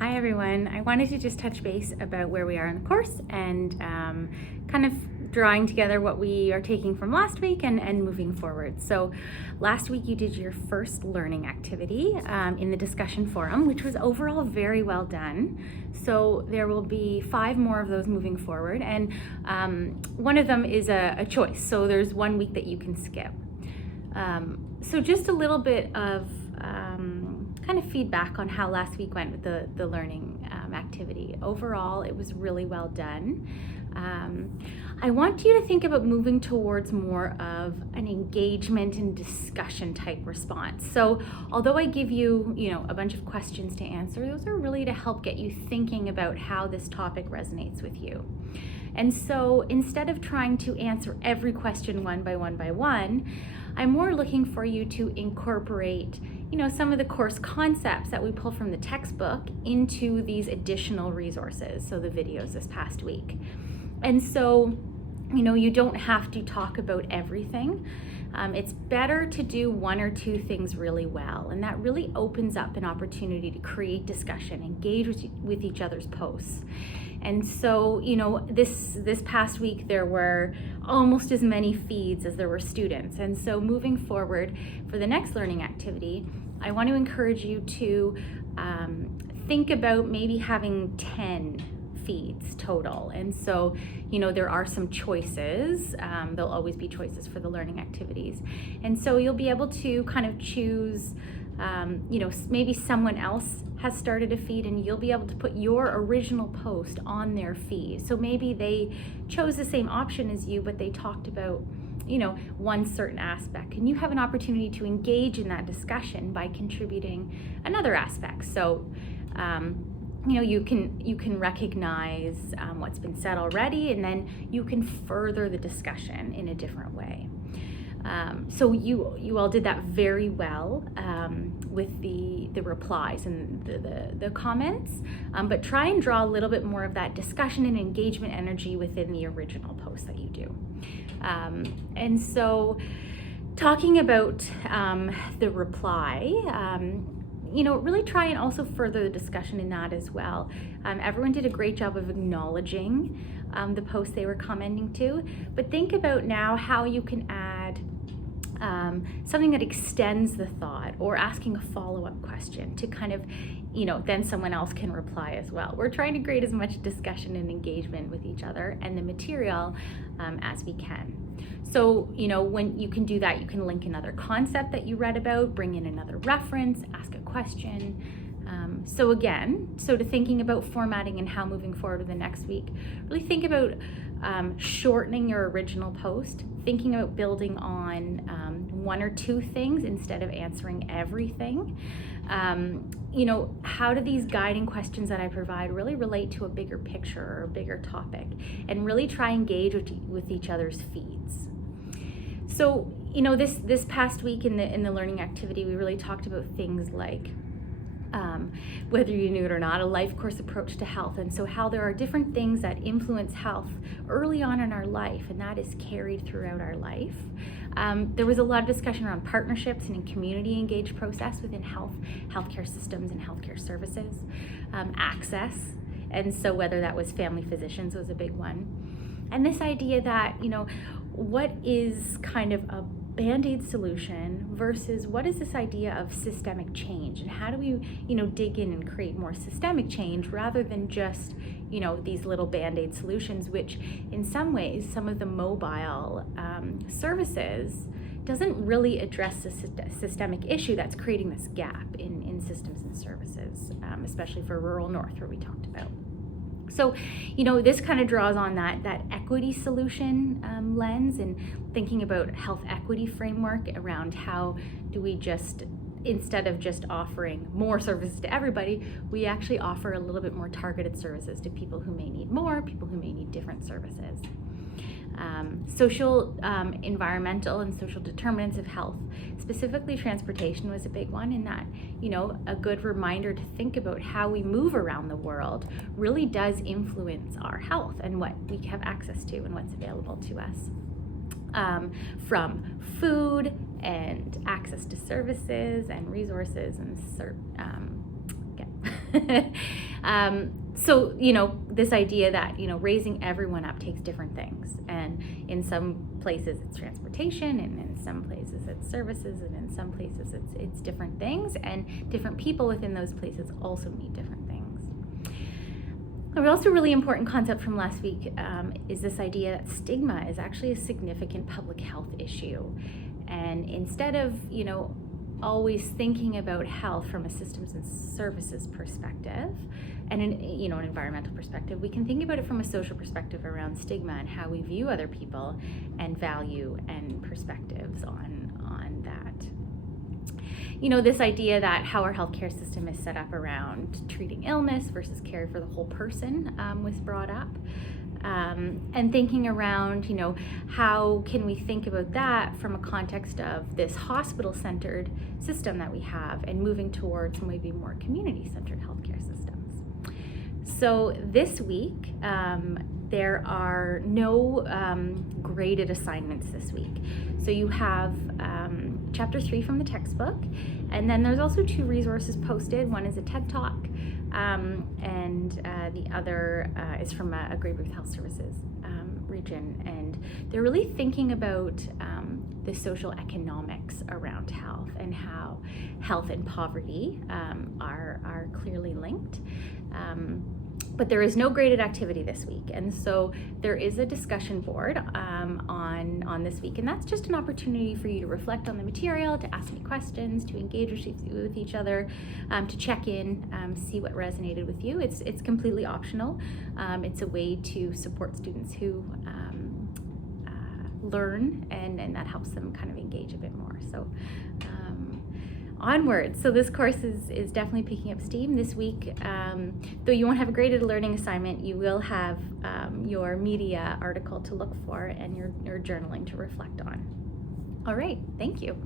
Hi everyone. I wanted to just touch base about where we are in the course and kind of drawing together what we are taking from last week and moving forward. So last week you did your first learning activity in the discussion forum, which was overall very well done. So there will be 5 more of those moving forward, and one of them is a choice. So there's 1 week that you can skip. So just a little bit of kind of feedback on how last week went with the learning activity. Overall, it was really well done. I want you to think about moving towards more of an engagement and discussion type response. So although I give you, a bunch of questions to answer, those are really to help get you thinking about how this topic resonates with you. And so instead of trying to answer every question one by one, I'm more looking for you to incorporate some of the course concepts that we pull from the textbook into these additional resources, so the videos this past week. And so, you don't have to talk about everything. It's better to do 1 or 2 things really well, and that really opens up an opportunity to create discussion, engage with each other's posts. And so, this past week there were almost as many feeds as there were students. And so moving forward for the next learning activity, I want to encourage you to think about maybe having 10 feeds total. And so, there are some choices. There'll always be choices for the learning activities. And so you'll be able to kind of choose, maybe someone else has started a feed and you'll be able to put your original post on their feed. So maybe they chose the same option as you, but they talked about one certain aspect, and you have an opportunity to engage in that discussion by contributing another aspect. So you can recognize what's been said already, and then you can further the discussion in a different way. So you all did that very well with the replies and the comments, but try and draw a little bit more of that discussion and engagement energy within the original post that you do. And so talking about the reply, really try and also further the discussion in that as well. Everyone did a great job of acknowledging the post they were commenting to, but think about now how you can add something that extends the thought, or asking a follow-up question to kind of, then someone else can reply as well. We're trying to create as much discussion and engagement with each other and the material as we can. So, when you can do that, you can link another concept that you read about, bring in another reference, ask a question. So to thinking about formatting and how moving forward with the next week, really think about shortening your original post, thinking about building on 1 or 2 things instead of answering everything. How do these guiding questions that I provide really relate to a bigger picture or a bigger topic, and really try and engage with each other's feeds. So, this past week in the learning activity, we really talked about things like whether you knew it or not, a life course approach to health. And so how there are different things that influence health early on in our life, and that is carried throughout our life. There was a lot of discussion around partnerships and in community engaged process within healthcare systems and healthcare services, access. And so whether that was family physicians was a big one. And this idea that, what is kind of a Band-Aid solution versus what is this idea of systemic change, and how do we dig in and create more systemic change rather than just these little Band-Aid solutions, which in some ways some of the mobile services doesn't really address the systemic issue that's creating this gap in systems and services, especially for rural North, where we talked about. So, this kind of draws on that equity solution lens, and thinking about health equity framework around how do we instead of just offering more services to everybody, we actually offer a little bit more targeted services to people who may need more, people who may need different services. Social, environmental, and social determinants of health, specifically transportation, was a big one, in that, a good reminder to think about how we move around the world really does influence our health and what we have access to and what's available to us. From food and access to services and resources and So, this idea that, raising everyone up takes different things. And in some places it's transportation, and in some places it's services, and in some places it's different things. And different people within those places also need different things. A also really important concept from last week is this idea that stigma is actually a significant public health issue. And instead of, always thinking about health from a systems and services perspective and an environmental perspective, we can think about it from a social perspective around stigma and how we view other people and value and perspectives on that. This idea that how our healthcare system is set up around treating illness versus care for the whole person was brought up. And thinking around, how can we think about that from a context of this hospital-centered system that we have and moving towards maybe more community-centered healthcare systems. So this week, there are no graded assignments this week. So you have chapter 3 from the textbook, and then there's also 2 resources posted. One is a TED Talk, and the other is from a Grey Booth Health Services region, and they're really thinking about the social economics around health and how health and poverty are clearly linked. But there is no graded activity this week, and so there is a discussion board on this week, and that's just an opportunity for you to reflect on the material, to ask any questions, to engage with each other, to check in, see what resonated with you. It's completely optional. It's a way to support students who learn, and that helps them kind of engage a bit more. So onward. So this course is definitely picking up steam this week. Though you won't have a graded learning assignment, you will have your media article to look for and your journaling to reflect on. All right, thank you.